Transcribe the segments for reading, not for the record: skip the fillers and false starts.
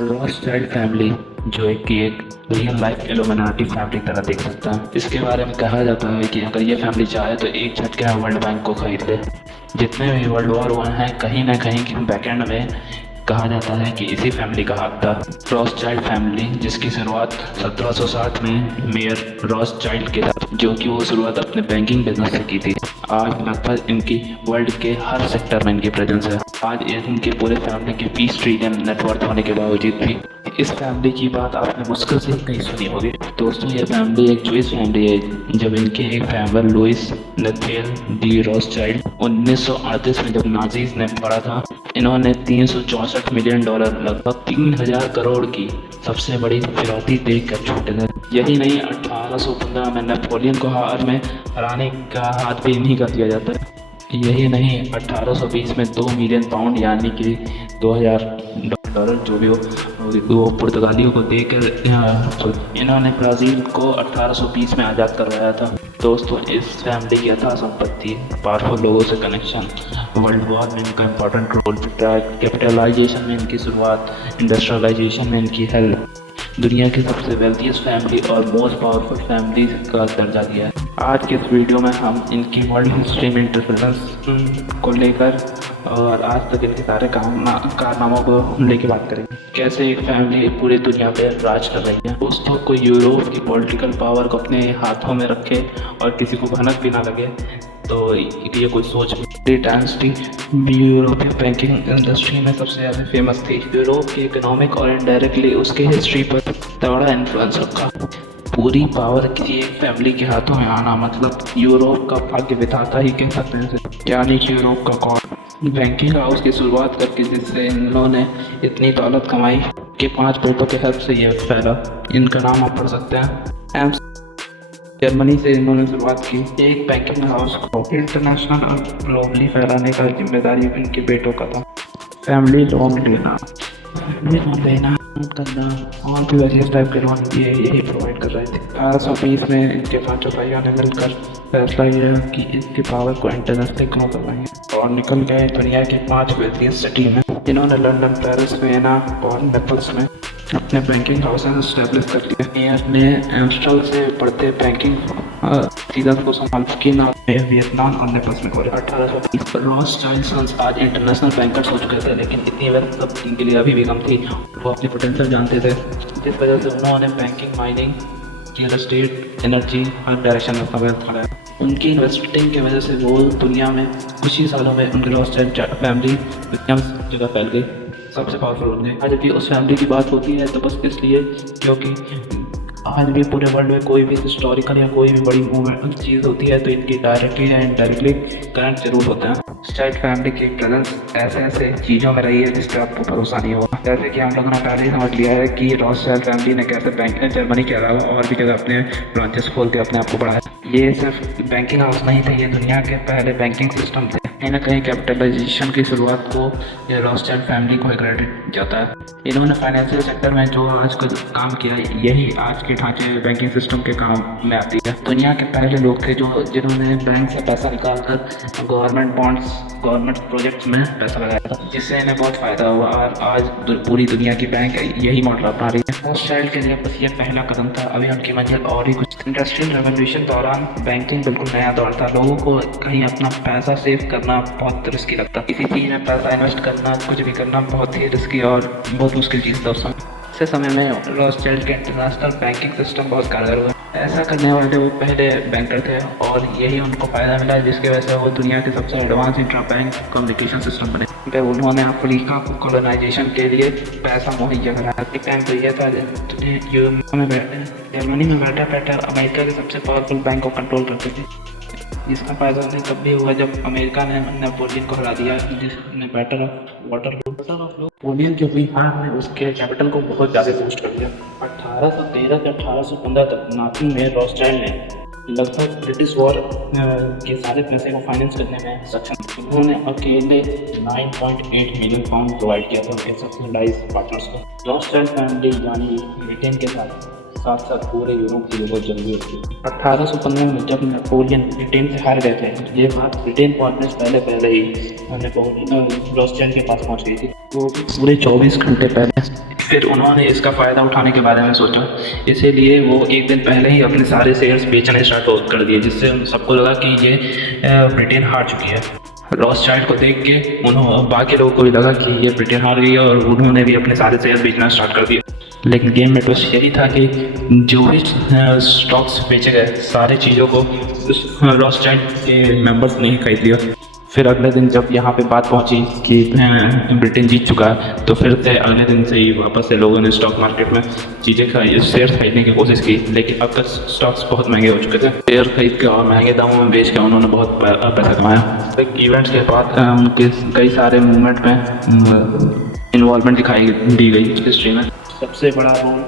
Rothschild family जो एक real life illuminati family तरह देख सकता है। इसके बारे में कहा जाता है कि अगर ये फैमिली चाहे तो एक झटके में वर्ल्ड बैंक को खरीद ले। जितने भी वर्ल्ड वॉर हुए हैं कहीं ना कहीं की बैकएंड में कहा जाता है कि इसी फैमिली का हाथ था। रॉथस्चाइल्ड फैमिली जिसकी शुरुआत 1760 में मेयर रॉथस्चाइल्ड के साथ, जो कि वो शुरुआत अपने बैंकिंग बिजनेस से की थी। आज लगभग इनकी वर्ल्ड के हर सेक्टर में इनकी प्रेजेंस है। आज इनके पूरे फैमिली के 20 ट्रिलियन नेटवर्थ होने के बावजूद भी इस फैमिली की बात आपने मुश्किल से ही कहीं सुनी होगी। दोस्तों, ये फैमिली एक ज्यूइश फैमिली है। जब इनके एक फादर लुइस नथेल डी रॉथस्चाइल्ड 1938 में जब नाजीज ने पड़ा था, इन्होंने $364 मिलियन लगभग 3000 करोड़ की सबसे बड़ी फिरौती देकर छूटे थे। यही नहीं, 1815 में नेपोलियन को हार में हराने का हाथ भी इन्हीं का दिया जाता है। यही नहीं, 1820 में 2 मिलियन पाउंड यानी कि $2000 जो भी हो वो पुर्तगालियों को देकर इन्होंने ब्राज़ील को 1820 में आज़ाद करवाया था। दोस्तों, इस फैमिली की अथाह संपत्ति, पावरफुल लोगों से कनेक्शन, वर्ल्ड वॉर में इनका इंपॉर्टेंट रोल, कैपिटलाइजेशन में इनकी शुरुआत, इंडस्ट्रियलाइजेशन में इनकी हेल्प, दुनिया की सबसे वेल्थिएस्ट फैमिली और मोस्ट पावरफुल फैमिली का दर्जा दिया है। आज के इस वीडियो में हम इनकी वर्ल्ड हिस्ट्री में इंटरफेरेंस को लेकर और आज तक इनके सारे कारनामों को लेकर बात करेंगे। कैसे एक फैमिली पूरी दुनिया पे राज कर रही है। दोस्तों, कोई यूरोप की पॉलिटिकल पावर को अपने हाथों में रखे और किसी को भनक भी ना लगे तो ये कोई सोच डायनेस्टी यूरोपियन बैंकिंग इंडस्ट्री में सबसे ज़्यादा फेमस थी। यूरोप की इकोनॉमिक और इनडायरेक्टली उसके हिस्ट्री पर तगड़ा इन्फ्लुएंस रखा। पूरी पावर किसी एक फैमिली के हाथों में आना मतलब यूरोप का भाग्य विधाता ही कह सकते हैं, यानी कि यूरोप का गॉड। बैंकिंग हाउस की शुरुआत करके जिससे इन्होंने इतनी दौलत कमाई कि 5 बेटों के हेल्प से ये फैला। इनका नाम आप पढ़ सकते हैं। जर्मनी से इन्होंने शुरुआत की। एक बैंकिंग हाउस को इंटरनेशनल और ग्लोबली फैलाने का जिम्मेदारी इनके बेटों का था। फैमिली लोन लेना करना और भी वैसे टाइप के लोन यही प्रोवाइड कर रहे थे। 1820 में इनके 5 भाइयों ने मिलकर फैसला किया कि इसकी पावर को इंटरनेशनल ग्रो करवाएंगे और निकल गए दुनिया की 5 वेल्थिएस्ट सिटी में। इन्होंने लंदन, पेरिस, वियना और नेपल्स में अपने बैंकिंग हाउसेस स्टैब्लिश कर दिए। मेयर ने एम्स्टर्डम से पढ़ते बैंकिंग सीधा को संभाल की नाम वियतनाम और नेपल्स में खोले। 1820 रॉथस्चाइल्ड सन्स आज इंटरनेशनल बैंकर्स हो चुके थे, लेकिन इतनी वेल्थ सब इनके लिए अभी भी कम थी। वो अपनी पोटेंशियल जानते थे, जिस वजह से उन्होंने banking, mining, real estate, energy हर डायरेक्शन में अपना वेल्थ बढ़ाया। उनकी इन्वेस्टिंग की वजह से वो दुनिया में कुछ ही सालों में उनकी रॉथस्चाइल्ड फैमिली दुनिया में जगह फैल गई, सबसे पावरफुल बन गई। आज भी उस फैमिली की बात होती है तो बस इसलिए क्योंकि आज भी पूरे वर्ल्ड में कोई भी हिस्टोरिकल या कोई भी बड़ी मूवमेंट चीज़ होती है तो इनकी डायरेक्टली या इनडायरेक्टली करंट जरूर होता है। रॉथस्चाइल्ड फैमिली की प्रेजेंस ऐसे ऐसे चीज़ों में रही है जिस पर आपको भरोसा नहीं होगा। जैसे कि हम लोगों ने पहले ही समझ लिया है कि रॉथस्चाइल्ड फैमिली ने कैसे बैंक जर्मनी के अलावा और भी जगह अपने ब्रांचेस खोल के अपने आप को बढ़ाया। ये सिर्फ बैंकिंग हाउस नहीं थे, ये दुनिया के पहले बैंकिंग सिस्टम थे। कहीं ना कहीं कैपिटलाइजेशन की शुरुआत को ये रॉथस्चाइल्ड फैमिली को क्रेडिट जाता है। इन्होंने फाइनेंशियल सेक्टर में जो आज का काम किया यही आज के ढांचे बैंकिंग सिस्टम के काम में आती है। दुनिया के पहले लोग थे जिन्होंने बैंक से पैसा निकालकर गवर्नमेंट बॉन्ड्स, गवर्नमेंट प्रोजेक्ट्स में पैसा लगाया था, जिससे इन्हें बहुत फ़ायदा हुआ और आज पूरी दुनिया की बैंक यही मॉडल अपना रही है। रॉथस्चाइल्ड के लिए बस ये पहला कदम था, अभी उनकी मंजिल और भी कुछ। इंडस्ट्रियल रेवोल्यूशन दौरान बैंकिंग बिल्कुल नया दौर था। लोगों को कहीं अपना पैसा सेव करना बहुत रिस्की लगता। किसी चीज़ में पैसा इन्वेस्ट करना, कुछ भी करना बहुत ही रिस्की और बहुत मुश्किल चीज़ था उस समय में। रॉथस्चाइल्ड के इंटरनेशनल बैंकिंग सिस्टम बहुत कारगर हुआ। ऐसा करने वाले वो पहले बैंकर थे और यही उनको फ़ायदा मिला, जिसकी वजह से वो दुनिया के सबसे advance intra bank communication system बने। फिर उन्होंने अफ्रीका को कॉलोनाइजेशन के लिए पैसा मुहैया कराया। एक टाइम तो ये था जर्मनी में बैठा बैठा अमेरिका के सबसे पावरफुल बैंक को कंट्रोल करते थे। जिसका फायदा नहीं तब भी हुआ जब अमेरिका ने नेपोलियन को हरा दिया, जिसने बैटल ऑफ वाटरलू नेपोलियन की हुई हार ने उसके कैपिटल को बहुत ज़्यादा बूस्ट कर दिया। 1813 से 1815 तक नाथन में रॉथस्चाइल्ड ने लगभग ब्रिटिश वॉर के सारे पैसे को फाइनेंस करने में सक्षम। उन्होंने अकेले 9.8 मिलियन पाउंड प्रोवाइड किया था उनके सब्सिडाइज पार्टनर्स को। रॉथस्चाइल्ड फैमिली यानी ब्रिटेन के साथ साथ साथ पूरे यूरोप के लिए बहुत जरूरी होती है। 1815 में जब नेपोलियन ब्रिटेन से हार गए थे, ये बात ब्रिटेन पहुंचने से पहले ही नेपोलियन रॉथस्चाइल्ड के पास पहुंच गई थी, वो पूरे 24 घंटे पहले। फिर उन्होंने इसका फ़ायदा उठाने के बारे में सोचा, इसीलिए वो एक दिन पहले ही अपने सारे शेयर्स बेचने स्टार्ट कर दिए, जिससे सबको लगा कि ये ब्रिटेन हार चुकी है। रॉथस्चाइल्ड को देख के बाकी लोगों को भी लगा कि ये ब्रिटेन हार गई है और उन्होंने भी अपने सारे शेयर बेचना स्टार्ट कर दिए। लेकिन गेम में ट्विस्ट यही था कि जो भी स्टॉक्स बेचे गए, सारी चीज़ों को रॉथस्चाइल्ड के मेंबर्स ने ही खरीद लिया। फिर अगले दिन जब यहाँ पे बात पहुँची कि ब्रिटेन जीत चुका है, तो फिर से अगले दिन से ही वापस से लोगों ने स्टॉक मार्केट में शेयर खरीदने की कोशिश की। लेकिन अब तक स्टॉक्स बहुत महंगे हो चुके थे। शेयर खरीद के और महंगे दामों में बेच के उन्होंने बहुत पैसा कमाया। एक इवेंट्स के बाद उनके कई सारे मूवमेंट में इन्वॉल्वमेंट दिखाई दी गई हिस्ट्री में। सबसे बड़ा रोल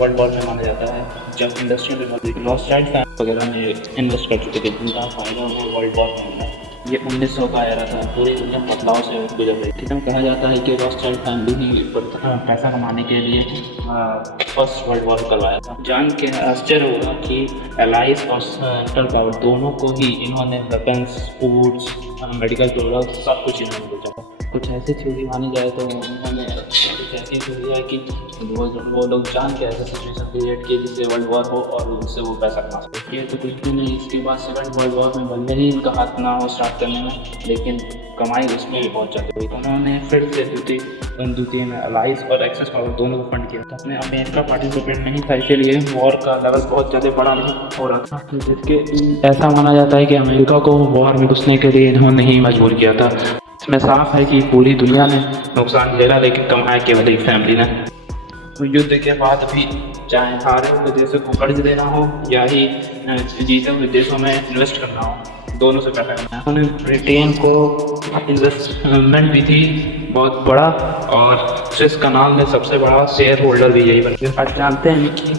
वर्ल्ड वॉर में माना जाता है, जब इंडस्ट्रियल रिवॉल्यूशन रॉथस्चाइल्ड फैमिली वगैरह ने इन्वेस्ट कर चुके थे, जिनका फायदा वो वर्ल्ड वॉर में मिला। ये 1900 का एरा था, पूरी दुनिया बदलाव से गुजर रही थी। कहा जाता है कि रॉथस्चाइल्ड फैमिली ही पैसा कमाने के लिए फर्स्ट वर्ल्ड वॉर करवाया था। जान के आश्चर्य होगा कि एलाइज और सेंट्रल पावर दोनों को ही इन्होंने वेपन्स, फूड्स, मेडिकल प्रोडक्ट्स सब कुछ इन्होंने बेचा। कुछ ऐसी थ्योरी मानी जाए तो उन्होंने कुछ ऐसी थ्योरी है कि वो लोग जान के ऐसा सिचुएशन क्रिएट किए जिससे वर्ल्ड वॉर हो और उससे वो पैसा कमा सके। ये तो कुछ भी नहीं। इसके बाद सेकंड वर्ल्ड वॉर में भले ही इनका हाथ ना हो स्टार्ट करने में, लेकिन कमाई उसमें भी बहुत ज़्यादा हुई। उन्होंने फिर से द्वितीय में अलाइज और एक्सेस पावर दोनों को फंड किया था। अपने अमेरिका पार्टिसिपेट नहीं था, इसीलिए वॉर का लेवल बहुत ज़्यादा बड़ा नहीं हो रहा था, जिसके ऐसा माना जाता है कि अमेरिका को वॉर में घुसने के लिए इन्होंने ही मजबूर किया था। इसमें साफ है कि पूरी दुनिया ने नुकसान झेला, लेकिन कमाया केवल एक फैमिली ने। तो युद्ध के बाद भी चाहे हारे हुए देशों को कर्ज देना हो या ही जीते हुए देशों में इन्वेस्ट करना हो, दोनों से पैसा कमाया। उन्होंने ब्रिटेन को इन्वेस्टमेंट भी थी बहुत बड़ा, और स्विस कनाल में सबसे बड़ा शेयर होल्डर भी यही बन गया। आज जानते हैं कि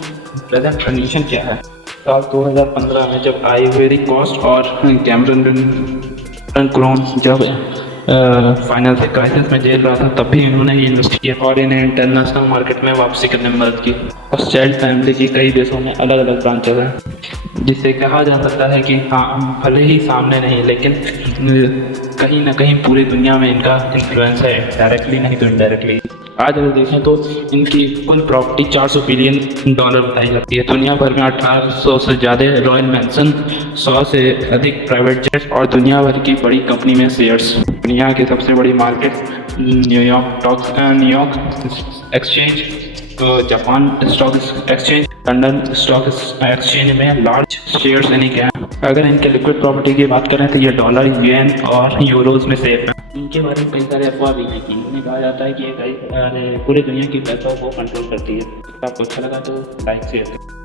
प्रेजेंट कंडीशन क्या है। साल 2015 में जब आइवरी कोस्ट और कैमरन क्रोन जब फाइनेंशियल क्राइसिस में झेल रहा था, तब भी इन्होंने इन्वेस्ट किया और इन्हें इंटरनेशनल मार्केट में वापसी करने में मदद की। रॉथस्चाइल्ड फैमिली की कई देशों में अलग अलग ब्रांचेस हैं, जिससे कहा जा सकता है कि हाँ, भले ही सामने नहीं, लेकिन कहीं ना कहीं पूरी दुनिया में इनका इन्फ्लुएंस है, डायरेक्टली नहीं तो इनडायरेक्टली। आज अगर देखें तो इनकी कुल प्रॉपर्टी $400 बिलियन बताई जाती है। दुनिया भर में 1800 से ज़्यादा रॉयल मैंसन, 100 से अधिक प्राइवेट जेट्स और दुनिया भर की बड़ी कंपनी में शेयर्स। दुनिया की सबसे बड़ी market New York exchange, Japan stock exchange, London stock exchange में लार्ज शेयर्स यानी क्या है। अगर इनके लिक्विड प्रॉपर्टी की बात करें तो ये डॉलर, येन और यूरोज में सेफ है। इनके बारे में कई सारे अफवाह भी हैं कि इन्हें कहा जाता है कि ये पूरी दुनिया की पैसों को कंट्रोल करती है। आपको अच्छा लगा तो लाइक शेयर करें।